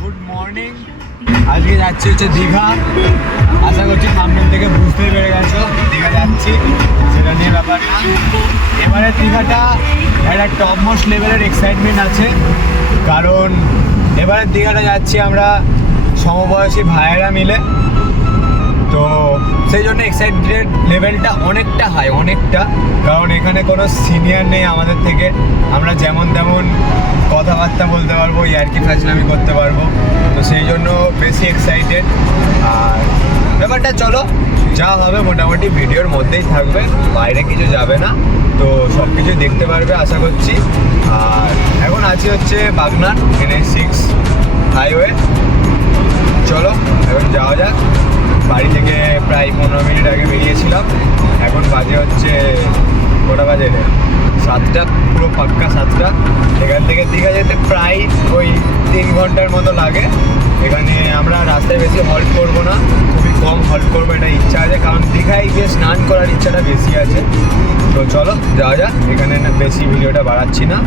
Good morning আজকে যাচ্ছি হচ্ছে দীঘা। আশা করছি সামনের থেকে বুঝতে পেরে গেছো, দীঘা যাচ্ছি। সেটা নিয়ে ব্যাপার না। এবারে দীঘাটা একটা টপমোস্ট লেভেলের এক্সাইটমেন্ট আছে। কারণ এবারে দীঘাটা যাচ্ছি আমরা সমবয়সী ভাইয়েরা মিলে। তো সেই জন্য এক্সাইটেড লেভেলটা অনেকটা হাই অনেকটা। কারণ এখানে কোনো সিনিয়র নেই আমাদের থেকে। আমরা যেমন তেমন কথাবার্তা বলতে পারব, ইয়ার্কি ফ্যাচলামি করতে পারব। তো সেই জন্য বেশি এক্সাইটেড আর ব্যাপারটা চলো, যা হবে মোটামুটি ভিডিওর মধ্যেই থাকবে, বাইরে কিছু যাবে না। তো সব কিছু দেখতে পারবে, আশা করছি। আর এখন আছি হচ্ছে বাগনান এনএস সিক্স হাইওয়ে চলো, এখন যাওয়া যাক। বাড়ি থেকে প্রায় পনেরো মিনিট আগে বেরিয়েছিলাম। এখন বাজে হচ্ছে কটা বাজে সাতটা, পুরো পাক্কা সাতটা। এখান থেকে দীঘা যেতে প্রায় ওই তিন ঘণ্টার মতো লাগে। এখানে আমরা রাস্তায় বেশি হল্ট করব না। খুবই কম হল্ট করব, এটা ইচ্ছা আছে। কারণ দীঘায় গিয়ে স্নান করার ইচ্ছাটা বেশি আছে। তো চলো, যাওয়া যাক। এখানে বেশি ভিডিওটা বাড়াচ্ছি না।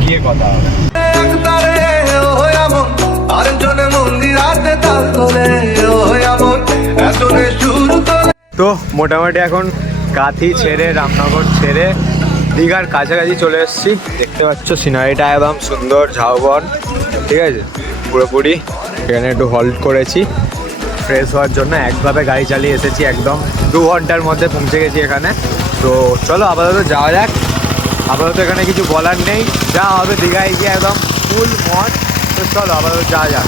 গিয়ে কথা হবে। তোলে। তো মোটামুটি এখন কাথি ছেড়ে, রামনগর ছেড়ে দীঘার কাছাকাছি চলে এসেছি। দেখতে পাচ্ছ সিনারিটা একদম সুন্দর, ঝাউবন, ঠিক আছে? পুরোপুরি এখানে একটু হল্ট করেছি। ফ্রেশ হওয়ার জন্য একভাবে গাড়ি চালিয়ে এসেছি একদম। দু ঘণ্টার মধ্যে পৌঁছে গেছি এখানে। তো চলো আপাতত যাওয়া যাক। আপাতত এখানে কিছু বলার নেই। যা হবে দীঘায় গিয়ে একদম ফুল মজ তো চলো আপাতত যাওয়া যাক।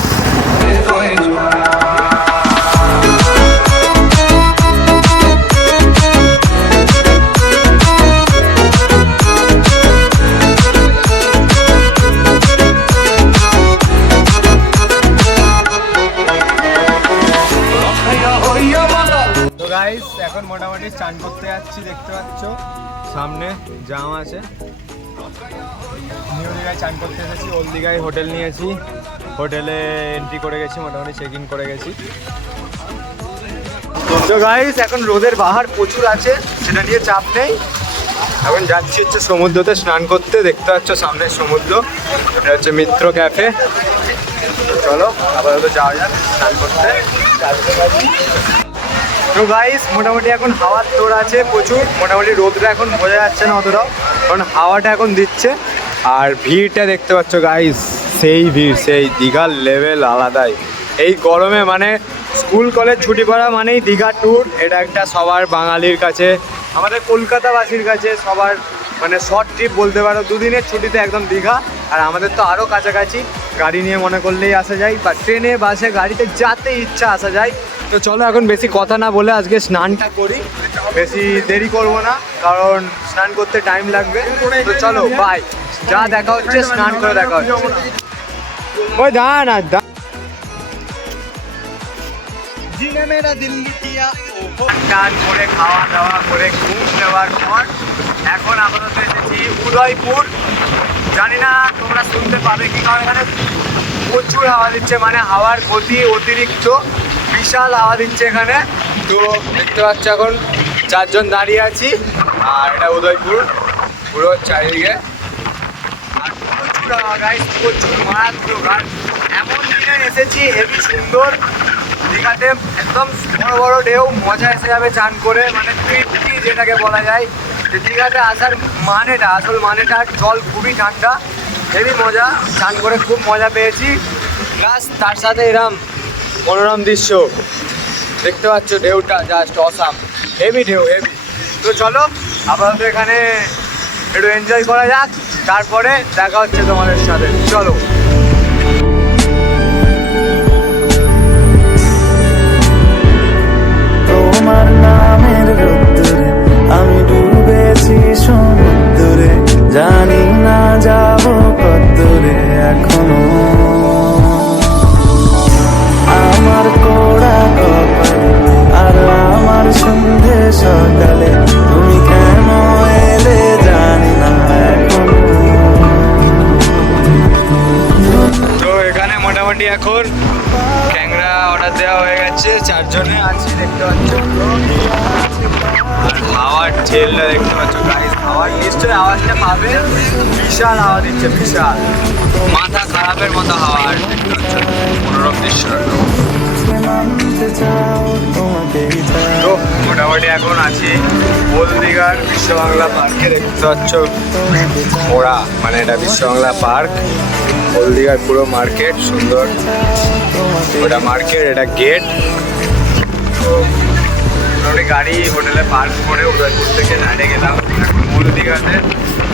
যাচ্ছি দেখতে পাচ্ছ। সামনে জাম আছে। নিউ দীঘায় চান করতে এসেছি, ওল্ড দীঘায় হোটেল নিয়েছি। হোটেলে এন্ট্রি করে গেছি, মোটামুটি চেক ইন করে গেছি। গাইস এখন রোদের বাহার প্রচুর আছে, সেটা নিয়ে চাপ নেই। এখন যাচ্ছি হচ্ছে সমুদ্রতে স্নান করতে, দেখতে পাচ্ছ সামনে সমুদ্র। এটা হচ্ছে মিত্র ক্যাফে চলো, আপাতত যাওয়া যাক, স্নান করতে। তো গাইস মোটামুটি এখন হাওয়ার তোর আছে প্রচুর। মোটামুটি রোদটা এখন বোঝা যাচ্ছে না অতটাও, কারণ হাওয়াটা এখন দিচ্ছে। আর ভিড়টা দেখতে পাচ্ছ গাইস সেই ভিড়, সেই দীঘার লেভেল আলাদাই। এই গরমে মানে স্কুল কলেজ ছুটি পড়া মানেই দীঘা ট্যুর এটা একটা সবার বাঙালির কাছে, আমাদের কলকাতাবাসীর কাছে সবার মানে শর্ট ট্রিপ বলতে পারো, দুদিনের ছুটিতে একদম দীঘা। আর আমাদের তো আরও কাছাকাছি, গাড়ি নিয়ে মনে করলেই আসা যায়, বা ট্রেনে, বাসে, গাড়িতে যাতে ইচ্ছা আসা যায়। তো চলো এখন বেশি কথা না বলে আজকে স্নানটা করি। বেশি দেরি করব না কারণ স্নান করতে টাইম লাগবে। তো চলো বাই যা দেখা হচ্ছে স্নান করে দেখা হচ্ছে। ওই দাঁড়া না দা স্নান করে খাওয়া দাওয়া করে ঘুম দেওয়ার পর এখন আপাতত এসেছি উদয়পুর। জানি না তোমরা শুনতে পাবে কি কারণ এখানে প্রচুর হাওয়া দিচ্ছে মানে হাওয়ার গতি অতিরিক্ত। বিশাল হাওয়া দিচ্ছে এখানে। তো দেখতে পাচ্ছ এখন চারজন দাঁড়িয়ে আছি, আর এটা উদয়পুর, পুরো চারিদিকে। প্রচুর আর এমন এসেছি সুন্দর। দীঘাতে একদম বড় বড় ঢেউ, মজা এসে যাবে চান করে মানে যেটাকে বলা যায়। যে দীঘাতে আসার মানেটা, আসল মানেটা, জল খুবই ঠান্ডা হেভি মজা, চান করে খুব মজা পেয়েছি। প্লাস তার সাথে এরম মনোরম দৃশ্য। দেখতে পাচ্ছ ঢেউটা জাস্ট অসাম হেভি ঢেউ হেভি তো চলো, আপাতত এখানে একটু এনজয় করা যাক, তারপরে দেখা হচ্ছে তোমাদের সাথে। চলো। মোটামুটি এখন। ক্যাংরা অর্ডার দেওয়া হয়ে গেছে, চারজনে আছি দেখতে পাচ্ছ। আর হাওয়ার ঠেলটা দেখতে পাচ্ছ। গাইস আবার নিশ্চয়ই আওয়াজটা পাবে। বিশাল আওয়াজ দিচ্ছে, বিশাল। মাথা খারাপের মতো হাওয়া দেখতে পাচ্ছ, মনোরম দৃশ্য। মোটামুটি এখন আছি হলদিঘার বিশ্ব বাংলা পার্কে দেখতে পাচ্ছ। ওরা মানে এটা বিশ্ব বাংলা পার্ক হলদিঘার পুরো মার্কেট, সুন্দর। ওটা মার্কেট, এটা গেট। তো মোটামুটি গাড়ি হোটেলে পার্ক করে উদয়পুর থেকে নাইটে গেলাম। এখন হলদিঘাতে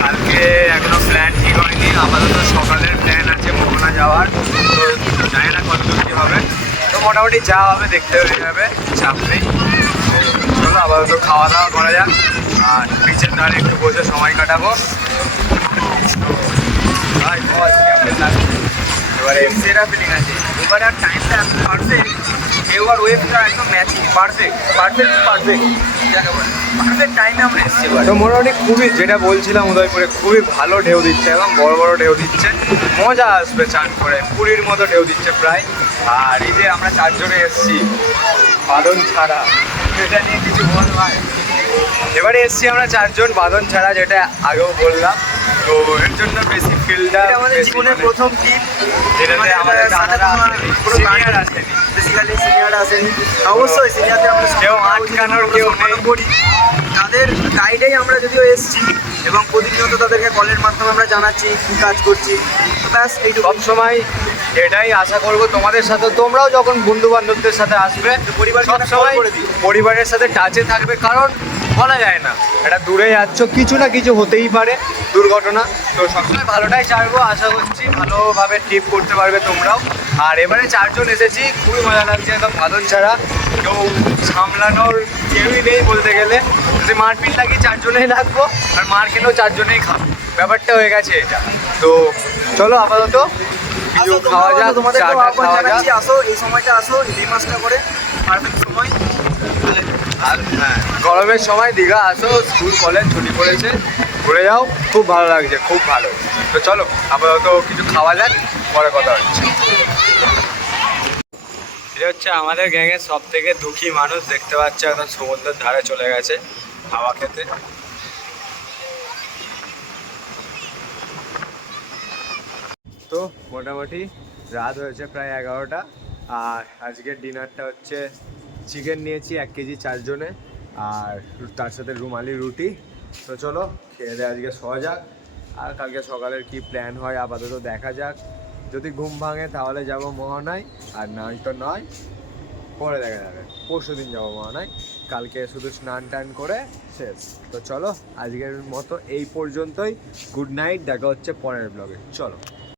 কালকে এখনও প্ল্যান ঠিক হয়নি। আপাতত সকালের প্ল্যান আছে মোহনা যাওয়ার। তো জানি না কত কী হবে। তো মোটামুটি যা হবে দেখতে হয়ে যাবে। চাপ নেই। চলো, আপাতত খাওয়া দাওয়া করা যাক। আর বিচের ধারে একটু বসে সময় কাটাবো। ভাই বল এবারে সেরা ফিলিং আছে। এবার আর টাইমটা এত পারফেক্ট, এবার ওয়েভটা একদম ম্যাচিং পারফেক্ট পারফেক্ট পারফেক্ট যাকে বলে আমরা এসেছি এবার। মোটামুটি খুবই, যেটা বলছিলাম উদয়পুরে, খুবই ভালো ঢেউ দিচ্ছে এবং বড় বড় ঢেউ দিচ্ছে। মজা আসবে চান করে, পুরীর মতো ঢেউ দিচ্ছে প্রায়। আর এই যে আমরা চারজনে এসেছি বাদন ছাড়া। এটা নিয়ে কিছু বল ভাই। এবারে এসছি আমরা চারজন বাদন ছাড়া, যেটা আগেও বললাম। তো এর জন্য বেশি ফিলটা এটা আমাদের জীবনের প্রথম ট্রিপ যেটাতে আমাদের দাদারা সিনিয়র আসেনি বেসিক্যালি সিনিয়র আসেনি। অবশ্যই সিনিয়রদের আমরা কেউ আটকানোর কেউ নেই। করি তাদের গাইডেই আমরা যদিও এসেছি এবং প্রতিনিয়ত তাদেরকে কলের মাধ্যমে আমরা জানাচ্ছি কী কাজ করছি ব্যাস এইটুকু সব সময় এটাই আশা করব তোমাদের সাথে। তোমরাও যখন বন্ধু বান্ধবদের সাথে আসবে পরিবারকে সব সময় পরিবারের সাথে টাচে থাকবে। কারণ বলা যায় না। এটা দূরে যাচ্ছ কিছু না কিছু হতেই পারে দুর্ঘটনা। তো সবসময় ভালোটাই চাইব আশা করছি ভালোভাবে ট্রিপ করতে পারবে তোমরাও। আর এবারে চারজন এসেছি খুবই মজা লাগছে একদম ভাদন ছাড়া। কেউ সামলানোর কেউই নেই বলতে গেলে। যদি মারপিট লাগি চারজনেই লাগবো আর মার খেলেও চারজনেই খাব। ব্যাপারটা হয়ে গেছে এটা। তো চলো আপাতত কিছু খাওয়া যাক চাটা খাওয়া যাক। আসো এই সময়টা আসো এই মাসটা করে পারফেক্ট সময়। আর হ্যাঁ গরমের সময় দীঘা আসো স্কুল কলেজ ছুটি পড়েছে। ঘুরে যাও, খুব ভালো লাগছে, খুব ভালো। তো চলো, আপাতত কিছু খাওয়া যাক, পরে কথা হচ্ছে। এটা হচ্ছে আমাদের গ্যাংয়ের সব থেকে দুঃখী মানুষ, দেখতে পাচ্ছে একদম সমুদ্রের ধারে চলে গেছে হাওয়া খেতে। তো মোটামুটি রাত হয়েছে প্রায় এগারোটা, আর আজকের ডিনারটা হচ্ছে চিকেন নিয়েছি এক কেজি চারজনে আর তার সাথে রুমালি রুটি। তো চলো, খেয়ে দিয়ে আজকে শোয়া যাক। আর কালকে সকালের কি প্ল্যান হয় আপাতত দেখা যাক। যদি ঘুম ভাঙে তাহলে যাব মোহনায়, আর নয় তো নয়, পরে দেখা যাবে। পরশু দিন যাব মোহনায়। কালকে শুধু স্নান টান করে শেষ। তো চলো, আজকের মতো এই পর্যন্তই। গুড নাইট দেখা হচ্ছে পরের ব্লগে চলো।